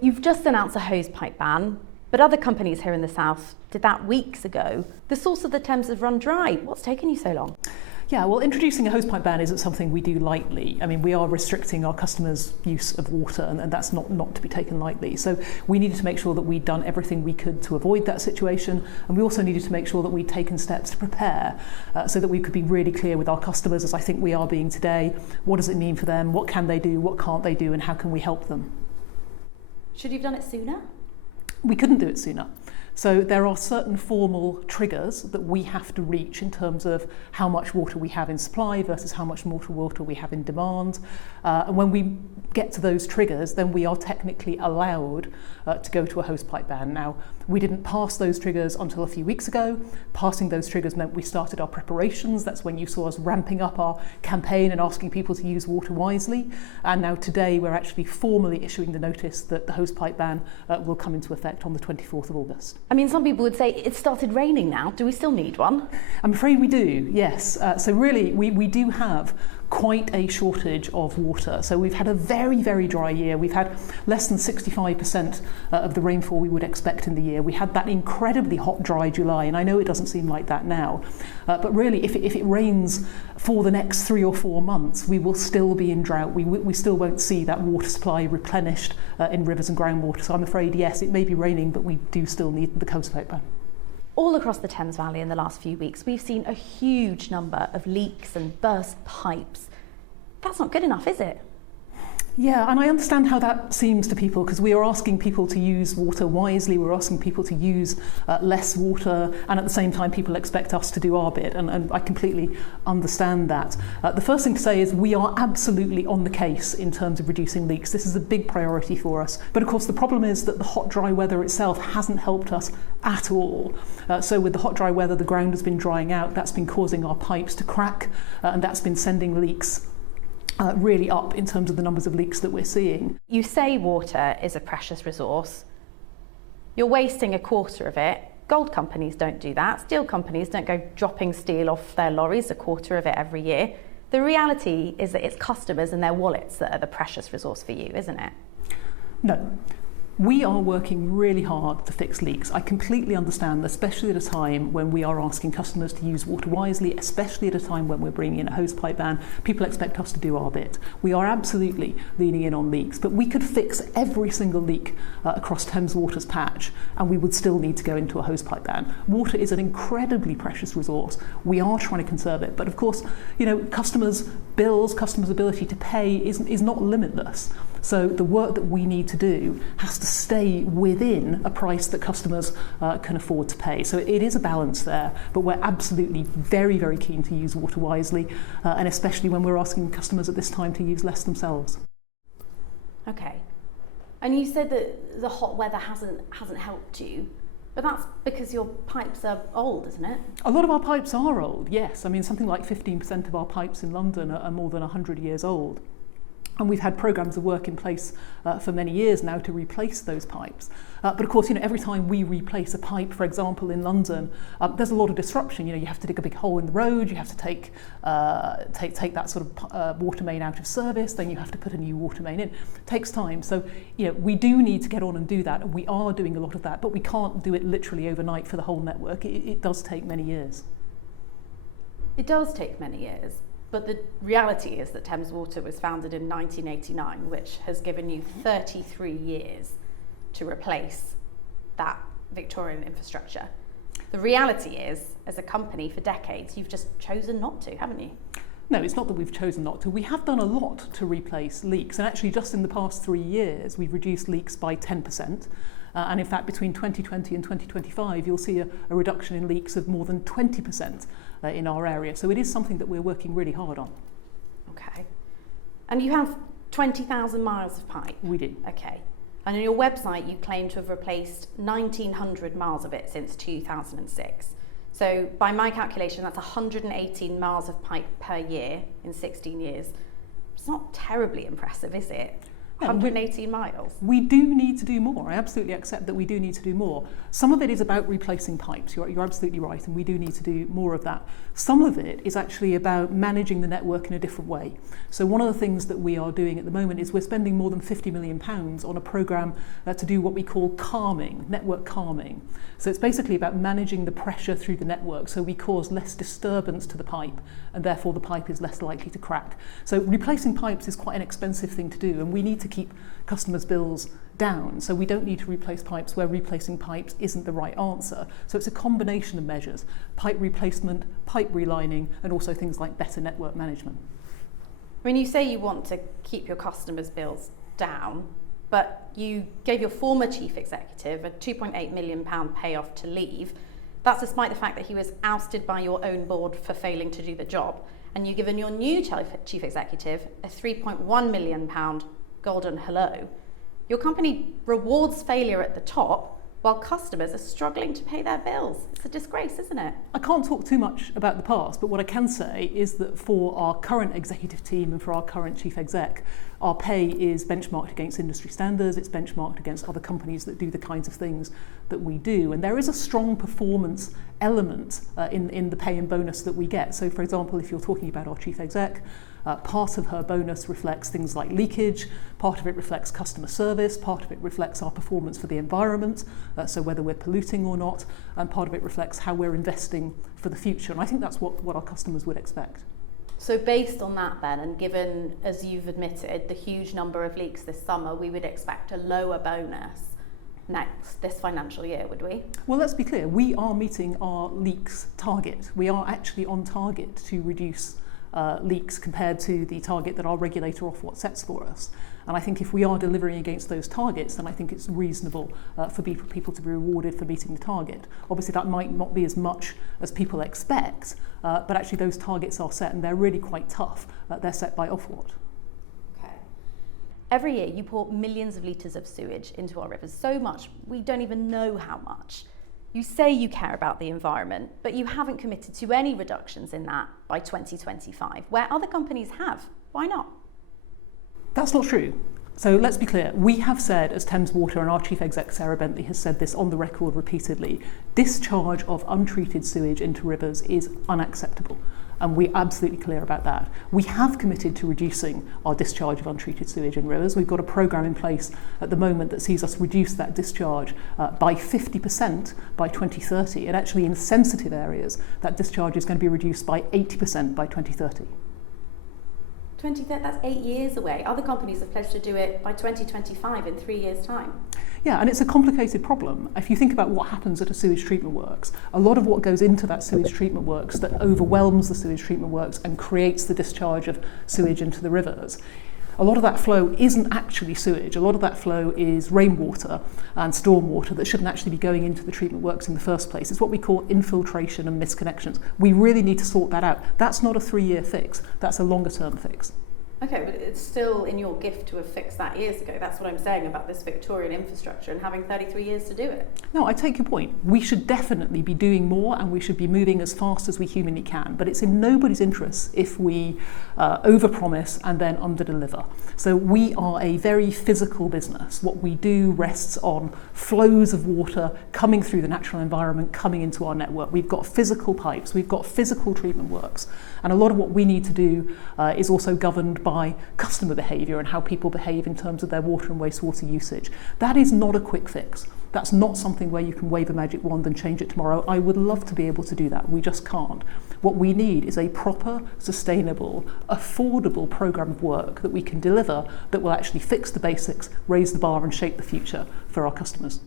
you've just announced a hosepipe ban, but other companies here in the south did that weeks ago. The source of the Thames has run dry. What's taken you so long? Yeah, well, introducing a hosepipe ban isn't something we do lightly. I mean, we are restricting our customers' use of water, and that's not to be taken lightly. So we needed to make sure that we'd done everything we could to avoid that situation, and we also needed to make sure that we'd taken steps to prepare so that we could be really clear with our customers, as I think we are being today. What does it mean for them? What can they do? What can't they do? And how can we help them? Should you have done it sooner? We couldn't do it sooner. So there are certain formal triggers that we have to reach in terms of how much water we have in supply versus how much more water we have in demand. And when we get to those triggers, then we are technically allowed to go to a hosepipe ban. Now, we didn't pass those triggers until a few weeks ago. Passing those triggers meant we started our preparations. That's when you saw us ramping up our campaign and asking people to use water wisely. And now today we're actually formally issuing the notice that the hosepipe ban will come into effect on the 24th of August. I mean, some people would say it started raining now. Do we still need one? I'm afraid we do, yes. So really, we do have quite a shortage of water. So we've had a very, very dry year. We've had less than 65% of the rainfall we would expect in the year. We had that incredibly hot, dry July, and I know it doesn't seem like that now. But really, if it rains for the next 3 or 4 months, we will still be in drought. We still won't see that water supply replenished in rivers and groundwater. So I'm afraid, yes, it may be raining, but we do still need the hosepipe ban. All across the Thames Valley in the last few weeks, we've seen a huge number of leaks and burst pipes. That's not good enough, is it? Yeah, and I understand how that seems to people, because we are asking people to use water wisely, we're asking people to use less water, and at the same time people expect us to do our bit, and I completely understand that. The first thing to say is we are absolutely on the case in terms of reducing leaks. This is a big priority for us. But of course the problem is that the hot, dry weather itself hasn't helped us at all. So with the hot, dry weather, the ground has been drying out, that's been causing our pipes to crack, and that's been sending leaks really up in terms of the numbers of leaks that we're seeing. You say water is a precious resource. You're wasting a quarter of it. Gold companies don't do that. Steel companies don't go dropping steel off their lorries, a quarter of it every year. The reality is that it's customers and their wallets that are the precious resource for you, isn't it? No. We are working really hard to fix leaks. I completely understand, especially at a time when we are asking customers to use water wisely, especially at a time when we're bringing in a hosepipe ban. People expect us to do our bit. We are absolutely leaning in on leaks, but we could fix every single leak across Thames Water's patch, and we would still need to go into a hosepipe ban. Water is an incredibly precious resource. We are trying to conserve it, but of course, you know, customers' bills, customers' ability to pay is not limitless. So the work that we need to do has to stay within a price that customers can afford to pay. So it is a balance there, but we're absolutely very, very keen to use water wisely, and especially when we're asking customers at this time to use less themselves. Okay. And you said that the hot weather hasn't helped you, but that's because your pipes are old, isn't it? A lot of our pipes are old, yes. I mean, something like 15% of our pipes in London are more than 100 years old. And we've had programmes of work in place for many years now to replace those pipes. But of course, you know, every time we replace a pipe, for example, in London, there's a lot of disruption. You know, you have to dig a big hole in the road, you have to take that sort of water main out of service, then you have to put a new water main in. It takes time. So, you know, we do need to get on and do that, and we are doing a lot of that, but we can't do it literally overnight for the whole network. It does take many years. It does take many years. But the reality is that Thames Water was founded in 1989, which has given you 33 years to replace that Victorian infrastructure. The reality is, as a company for decades, you've just chosen not to, haven't you? No, it's not that we've chosen not to. We have done a lot to replace leaks. And actually, just in the past 3 years, we've reduced leaks by 10%. And in fact, between 2020 and 2025, you'll see a reduction in leaks of more than 20% in our area. So it is something that we're working really hard on. Okay. And you have 20,000 miles of pipe? We do. Okay. And on your website, you claim to have replaced 1,900 miles of it since 2006. So by my calculation, that's 118 miles of pipe per year in 16 years. It's not terribly impressive, is it? 118 miles. We do need to do more. I absolutely accept that we do need to do more. Some of it is about replacing pipes. You're absolutely right, and we do need to do more of that. Some of it is actually about managing the network in a different way. So one of the things that we are doing at the moment is we're spending more than £50 million on a programme to do what we call calming, network calming. So it's basically about managing the pressure through the network so we cause less disturbance to the pipe, and therefore the pipe is less likely to crack. So replacing pipes is quite an expensive thing to do, and we need to keep customers' bills down. So we don't need to replace pipes where replacing pipes isn't the right answer. So it's a combination of measures: pipe replacement, pipe relining, and also things like better network management. When you say you want to keep your customers' bills down, but you gave your former chief executive a £2.8 million payoff to leave, that's despite the fact that he was ousted by your own board for failing to do the job, and you've given your new chief executive a £3.1 million golden hello. Your company rewards failure at the top while customers are struggling to pay their bills. It's a disgrace, isn't it? I can't talk too much about the past, but what I can say is that for our current executive team and for our current chief exec, our pay is benchmarked against industry standards, it's benchmarked against other companies that do the kinds of things that we do. And there is a strong performance element in the pay and bonus that we get. So for example, if you're talking about our chief exec, part of her bonus reflects things like leakage, part of it reflects customer service, part of it reflects our performance for the environment, so whether we're polluting or not, and part of it reflects how we're investing for the future. And I think that's what our customers would expect. So based on that then, and given, as you've admitted, the huge number of leaks this summer, we would expect a lower bonus this financial year, would we? Well, let's be clear, we are meeting our leaks target. We are actually on target to reduce leaks compared to the target that our regulator Ofwat sets for us. And I think if we are delivering against those targets, then I think it's reasonable for people to be rewarded for meeting the target. Obviously, that might not be as much as people expect, but actually those targets are set, and they're really quite tough. They're set by Ofwat. Okay. Every year, you pour millions of litres of sewage into our rivers, so much we don't even know how much. You say you care about the environment, but you haven't committed to any reductions in that by 2025, where other companies have. Why not? That's not true. So let's be clear. We have said, as Thames Water, and our chief exec Sarah Bentley has said this on the record repeatedly, discharge of untreated sewage into rivers is unacceptable. And we're absolutely clear about that. We have committed to reducing our discharge of untreated sewage in rivers. We've got a programme in place at the moment that sees us reduce that discharge by 50% by 2030. And actually in sensitive areas, that discharge is going to be reduced by 80% by 2030. That's 8 years away. Other companies have pledged to do it by 2025, in 3 years' time. Yeah, and it's a complicated problem. If you think about what happens at a sewage treatment works, a lot of what goes into that sewage treatment works that overwhelms the sewage treatment works and creates the discharge of sewage into the rivers, a lot of that flow isn't actually sewage. A lot of that flow is rainwater and stormwater that shouldn't actually be going into the treatment works in the first place. It's what we call infiltration and misconnections. We really need to sort that out. That's not a 3-year fix. That's a longer term fix. Okay, but it's still in your gift to have fixed that years ago. That's what I'm saying about this Victorian infrastructure and having 33 years to do it. No, I take your point. We should definitely be doing more, and we should be moving as fast as we humanly can. But it's in nobody's interest if we overpromise and then underdeliver. So we are a very physical business. What we do rests on flows of water coming through the natural environment, coming into our network. We've got physical pipes, we've got physical treatment works. And a lot of what we need to do is also governed by customer behaviour and how people behave in terms of their water and wastewater usage. That is not a quick fix. That's not something where you can wave a magic wand and change it tomorrow. I would love to be able to do that. We just can't. What we need is a proper, sustainable, affordable programme of work that we can deliver that will actually fix the basics, raise the bar and shape the future for our customers.